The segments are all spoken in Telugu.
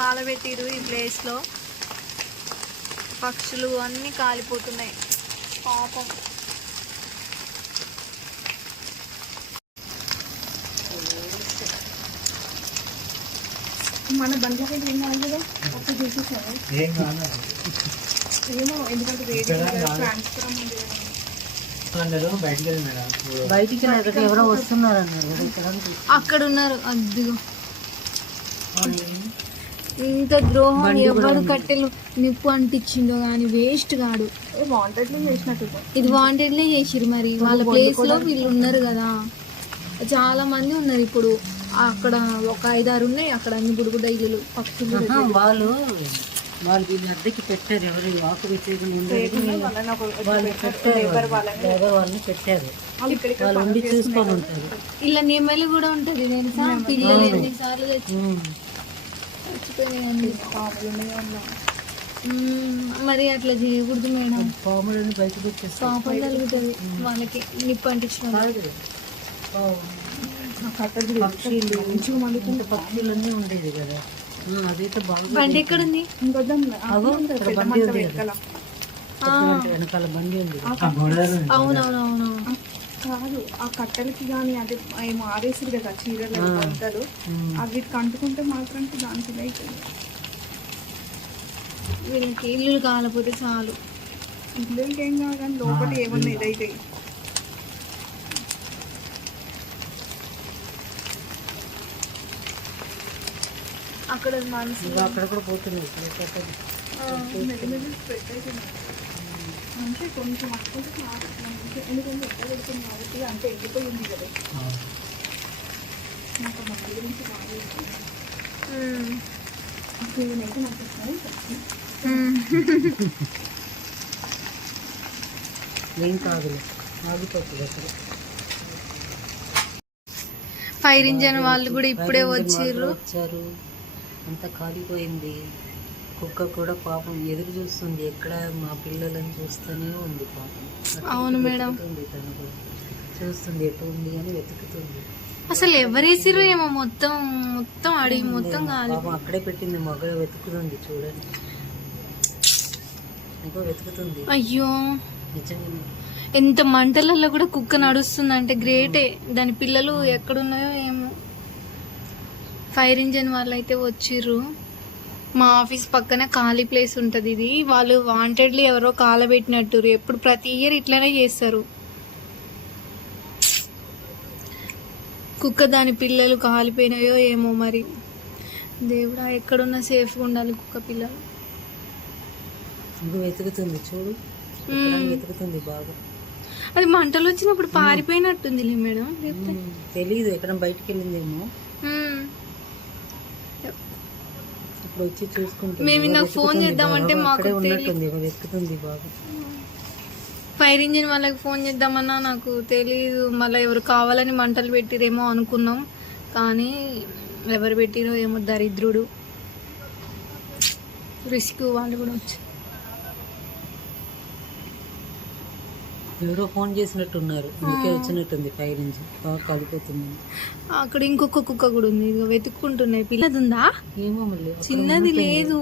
కాలబెట్టిరు ఈ ప్లేస్లో. పక్షులు అన్నీ కాలిపోతున్నాయి పాపం. మన బండ్లకి ఏం కాదు కదా, అప్పుడు చూసేసారు ఏమో, ఎందుకంటే బయటికి ఎవరో వస్తున్నారు అన్నారు. అక్కడ ఉన్నారు. అదిగో ఇంత ద్రోహం ఎవరు కట్టెలు నిప్పు అంటించిందో కానీ వేస్ట్ కాడు. వాంటెడ్లీ చేసినట్టు ఇది వాంటెడ్లీ చేసిరు. మరి వాళ్ళ ప్లేస్ లో వీళ్ళు ఉన్నారు కదా, చాలా మంది ఉన్నారు. ఇప్పుడు అక్కడ ఒక 5-6 ఉన్నాయి. అక్కడ అన్ని బుడుగుడ్డ ఇల్లు పక్షులు. వాళ్ళు వీళ్ళు అద్దెకి పెట్టారు. ఎవరు ఆకు వ్యతిరేకంగా వాళ్ళని పెట్టారు. వాళ్ళు ఉండి చూసుకొని ఉంటారు. ఇలా నెమ్మలి కూడా ఉంటది తెలుసా. పిల్లలు ఎన్నిసార్లు చచ్చిపోయాయండి. మరి అట్లా చేయకూడదు మేడం. పాములని బయటకు వచ్చేస్తాయి. పాపం కలుగుతుంది వాళ్ళకి నిప్పు అంటించిన. పక్షులన్నీ ఉండేది కదా, అదైతే బాగా. బండి ఎక్కడ ఉంది? వెనకాల బండి ఉంది. అవునవునవును. కాదు, ఆ కట్టెలకి కానీ అదే ఏమో ఆరేసారు కదా చీరలు బట్టలు, అవి కంటుకుంటే మాత్రం దానికి అవుతుంది. వీళ్ళకి ఇల్లు కాకపోతే చాలు. ఇల్లుకి ఏం కాదు కానీ లోపల ఏమన్నా ఇదైతే. అక్కడ మనసు అక్కడ కూడా పోతుంది. అంటే కొంచెం అట్టుకుంటే ఎందుకంటే ఎక్కడ పెడుతుంది కాబట్టి అంటే ఎండిపోయింది కదా. నాకు మా పిల్లల నుంచి బాగా నేనైతే నాకు ఏం కాదు, ఆగిపోతుంది అక్కడ. ఫైర్ ఇంజన్ వాళ్ళు కూడా ఇప్పుడే వచ్చారు. అంతా కాలిపోయింది. కుక్క కూడా పాపం ఎదురు చూస్తుంది, ఎక్కడ మా పిల్లలని చూస్తూనే ఉంది పాపం. అవును మేడం, తను కూడా చూస్తుంది ఎటు ఉంది అని వెతుకుతుంది. అసలు ఎవరేసిరు ఏమో, మొత్తం మొత్తం అడిగి మొత్తం కాలి. పాపం అక్కడే పెట్టింది, మగ వెతుకుతుంది చూడండి. ఇంకో వెతుకుతుంది. అయ్యో నిజంగా ఎంత మంటలలో కూడా కుక్క నడుస్తుంది అంటే గ్రేటే. దాని పిల్లలు ఎక్కడున్నాయో ఏమో. ఫైర్ ఇంజన్ వాళ్ళు అయితే వచ్చిర్రు. మా ఆఫీస్ పక్కన ఖాళీ ప్లేస్ ఉంటుంది. ఇది వాళ్ళు వాంటెడ్లీ ఎవరో కాలబెట్టినట్టు. ఎప్పుడు ప్రతి ఇయర్ ఇట్లానే చేస్తారు. కుక్క దాని పిల్లలు కాలిపోయినాయో ఏమో మరి. దేవుడా, ఎక్కడున్నా సేఫ్గా ఉండాలి కుక్క పిల్లలు. వెతుకుతుంది చూడు, వెతుకుతుంది బాగా. అది మంటలు వచ్చినప్పుడు పారిపోయినట్టుంది మేడం. తెలీదు, ఎక్కడ బయటికి వెళ్ళిందేమో. ఇప్పుడు వచ్చి చూసుకుంటుంది. మేము ఇందాక ఫోన్ చేద్దామంటే మాకు వెతుకుతుంది బాగా. ఫైర్ ఇంజిన్ వాళ్ళకి ఫోన్ చేద్దామన్నా నాకు తెలీదు. మళ్ళీ ఎవరు కావాలని మంటలు పెట్టిరేమో అనుకున్నాం, కానీ ఎవరు పెట్టిరో ఏమో దరిద్రుడు. రిస్క్ వాళ్ళు కూడా వచ్చి ఎవరో ఫోన్ చేసినట్టున్నారు, అందుకే వచ్చినట్టుంది. ఫైర్ ఇంజిన్ బాగా కాలిపోతుంది. అక్కడ ఇంకొక కుక్క కూడా ఉంది, వెతుక్కుంటున్నాయి. పిల్లది ఉందా ఏమో, మళ్ళీ చిన్నది లేదు,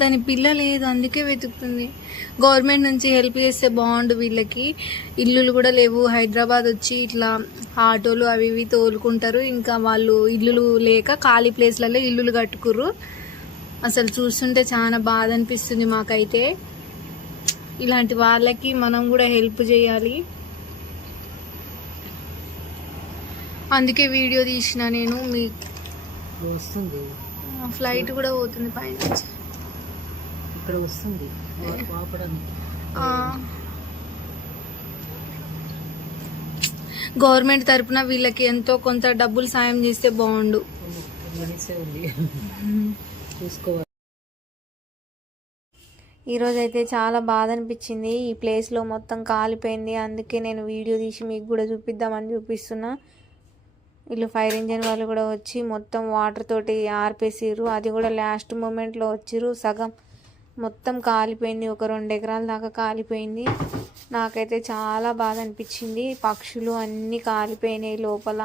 దాని పిల్ల లేదు, అందుకే వెతుకుతుంది. గవర్నమెంట్ నుంచి హెల్ప్ చేస్తే బాగుండు. వీళ్ళకి ఇల్లులు కూడా లేవు. హైదరాబాద్ వచ్చి ఇట్లా ఆటోలు అవి ఇవి తోలుకుంటారు. ఇంకా వాళ్ళు ఇల్లులు లేక ఖాళీ ప్లేస్లలో ఇల్లులు కట్టుకుర్రు. అసలు చూస్తుంటే చాలా బాధ అనిపిస్తుంది మాకైతే. ఇలాంటి వాళ్ళకి మనం కూడా హెల్ప్ చేయాలి. అందుకే వీడియో తీసిన నేను. మీ వస్తుంది ఫ్లైట్ కూడా పోతుంది పైన, ఇక్కడ వస్తుంది. గవర్నమెంట్ తరపున వీళ్ళకి ఎంతో కొంత డబ్బులు సాయం చేస్తే బాగుండు. చూసుకోవాలి. ఈరోజైతే చాలా బాధ అనిపించింది. ఈ ప్లేస్లో మొత్తం కాలిపోయింది. అందుకే నేను వీడియో తీసి మీకు కూడా చూపిద్దామని చూపిస్తున్నా. వీళ్ళు ఫైర్ ఇంజన్ వాళ్ళు కూడా వచ్చి మొత్తం వాటర్ తోటి ఆర్పేసిర్రు. అది కూడా లాస్ట్ మూమెంట్లో వచ్చిర్రు. సగం మొత్తం కాలిపోయింది, ఒక 2 ఎకరాల దాకా కాలిపోయింది. నాకైతే చాలా బాధ అనిపించింది. పక్షులు అన్నీ కాలిపోయినాయి లోపల.